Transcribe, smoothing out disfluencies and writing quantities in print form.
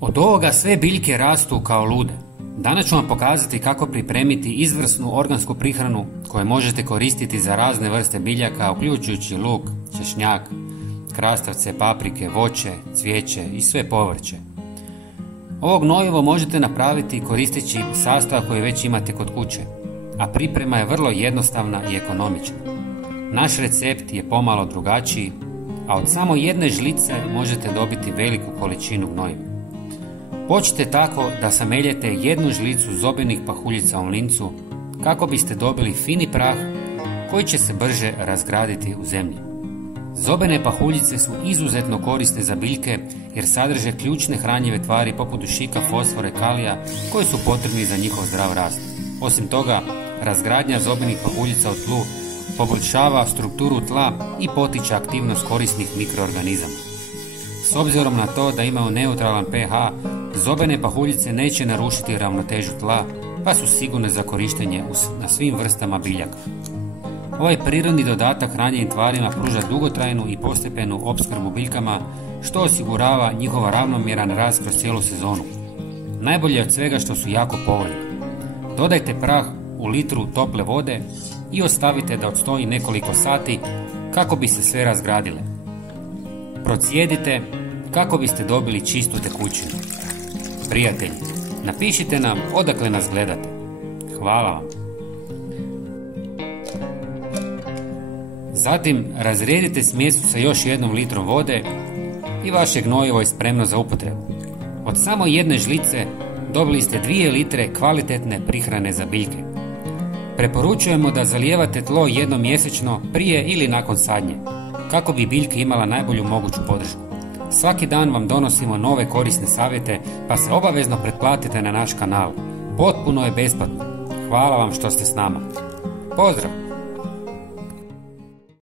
Od ovoga sve biljke rastu kao lude. Danas ću vam pokazati kako pripremiti izvrsnu organsku prihranu koju možete koristiti za razne vrste biljaka, uključujući luk, češnjak, krastavce, paprike, voće, cvijeće i sve povrće. Ovo gnojivo možete napraviti koristeći sastav koji već imate kod kuće, a priprema je vrlo jednostavna i ekonomična. Naš recept je pomalo drugačiji, a od samo jedne žlice možete dobiti veliku količinu gnojiva. Počnite tako da sameljete jednu žlicu zobenih pahuljica u mlincu kako biste dobili fini prah koji će se brže razgraditi u zemlji. Zobene pahuljice su izuzetno korisne za biljke jer sadrže ključne hranjive tvari poput dušika, fosfora i kalija koji su potrebni za njihov zdrav rast. Osim toga, razgradnja zobenih pahuljica u tlu poboljšava strukturu tla i potiče aktivnost korisnih mikroorganizama. S obzirom na to da imaju neutralan pH, zobene pahuljice neće narušiti ravnotežu tla, pa su sigurne za korištenje na svim vrstama biljaka. Ovaj prirodni dodatak hranjivim tvarima pruža dugotrajnu i postepenu opskrbu biljkama, što osigurava njihov ravnomjeran rast kroz cijelu sezonu. Najbolje od svega što su jako povoljni. Dodajte prah u litru tople vode i ostavite da odstoji nekoliko sati kako bi se sve razgradile. Procijedite kako biste dobili čistu tekućinu. Prijatelji, napišite nam odakle nas gledate. Hvala vam. Zatim razredite smjesu sa još jednom litrom vode i vaše gnojivo je spremno za upotrebu. Od samo jedne žlice dobili ste 2 litre kvalitetne prihrane za biljke. Preporučujemo da zalijevate tlo jednom mjesečno prije ili nakon sadnje, kako bi biljka imala najbolju moguću podršku. Svaki dan vam donosimo nove korisne savjete, pa se obavezno pretplatite na naš kanal. Potpuno je besplatno. Hvala vam što ste s nama. Pozdrav!